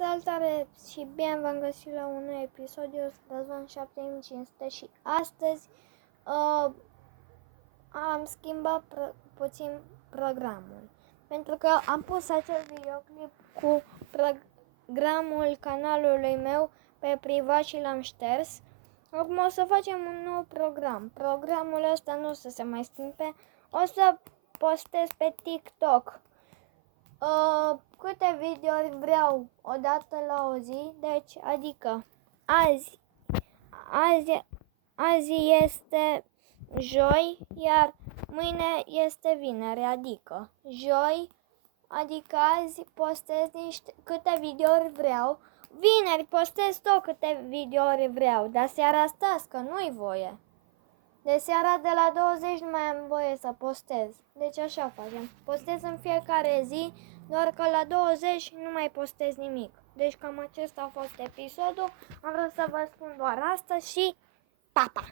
Salutare și bine v-am găsit la un nou episod. Eu sunt Răzvan 7500 și astăzi am schimbat puțin programul. Pentru că am pus acel videoclip cu programul canalului meu pe privat și l-am șters. Acum o să facem un nou program. Programul ăsta nu o să se mai schimbe. O să postez pe TikTok câte videouri vreau o dată la o zi, deci adică azi este joi, iar mâine este vineri, adică joi, adică azi postez câte videouri vreau, vineri postez tot câte videouri vreau, dar seara stați că nu-i voie. De seara de la 20 nu mai am voie să postez. Deci așa facem. Postez în fiecare zi, doar că la 20 nu mai postez nimic. Deci cam acesta a fost episodul. Am vrut să vă spun doar asta și pa, pa!